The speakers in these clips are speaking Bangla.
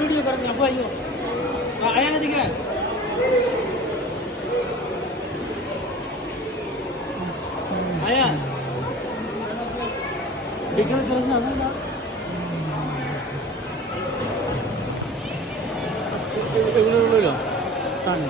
वीडियो करनी है भाइयों आया ना दिखा आया देखना चलो ना এগুলো লইল টানে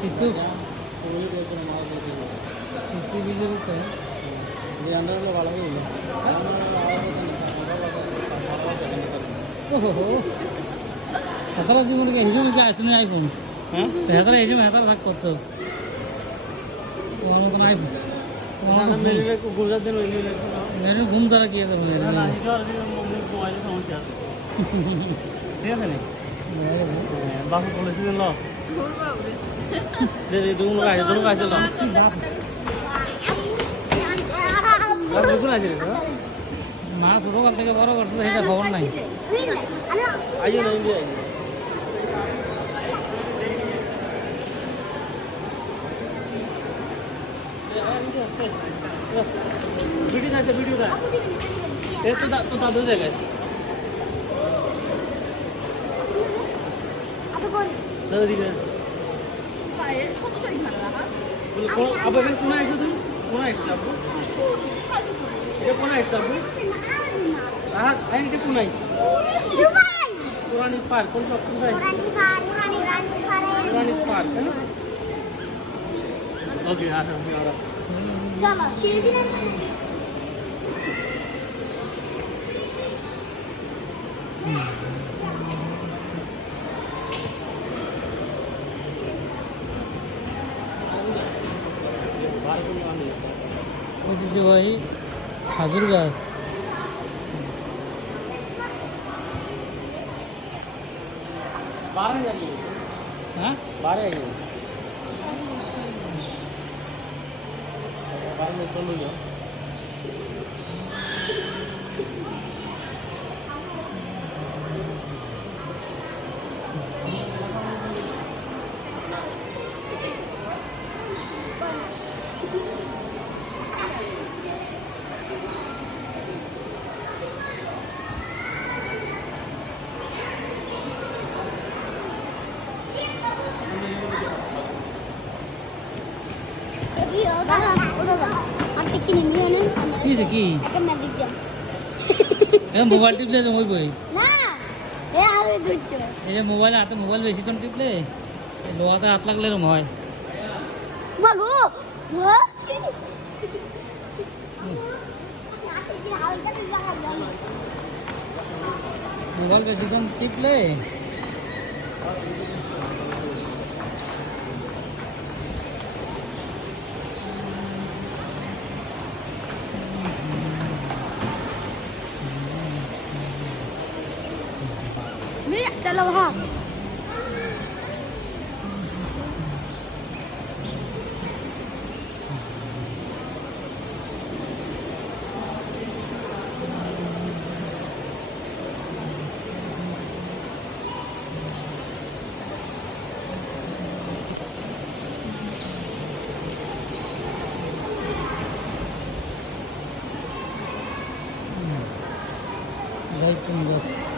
itu itu bisa itu di antara lo kalau ini oh kalau di mana itu juga itu nih iPhone better itu better tak kotor orang kan iPhone orang मेरे को गुजर दिन नहीं मैंने घूम जरा किया था मैंने ना इधर भी मोबाइल समस्या ठीक है नहीं बाबू पुलिस ने लो दे दोनों का चलो মা ছোট কাল থেকে বড় করছে সেটা খবর নাই আইও না ইন্ডিয়া ভিডিও আছে ভিডিওটা এই তো দাদু জায়গায় দাদু দিকে अब अगर पुन्हा ऐसा तू पुन्हा एक्स्ट्रा आपको ये पुन्हा एक्स्ट्रा आपको हाँ आए नहीं पुन्हा पुरानी पार्क कौन सा पुन्हा पुरानी पार्क है ना ओके हाँ चलो सीढ़ी ভাই খাজুর গাছ হ্যাঁ 12 কি দেখি মোবাইল টিপলে ওই বই এই যে মোবাইল হাতে মোবাইল বেশিক্ষণ টিপলে লোহাতে হাত লাগলে এরকম হয় মোবাইল বেশিক্ষণ টিপলে चलो हाँ Right,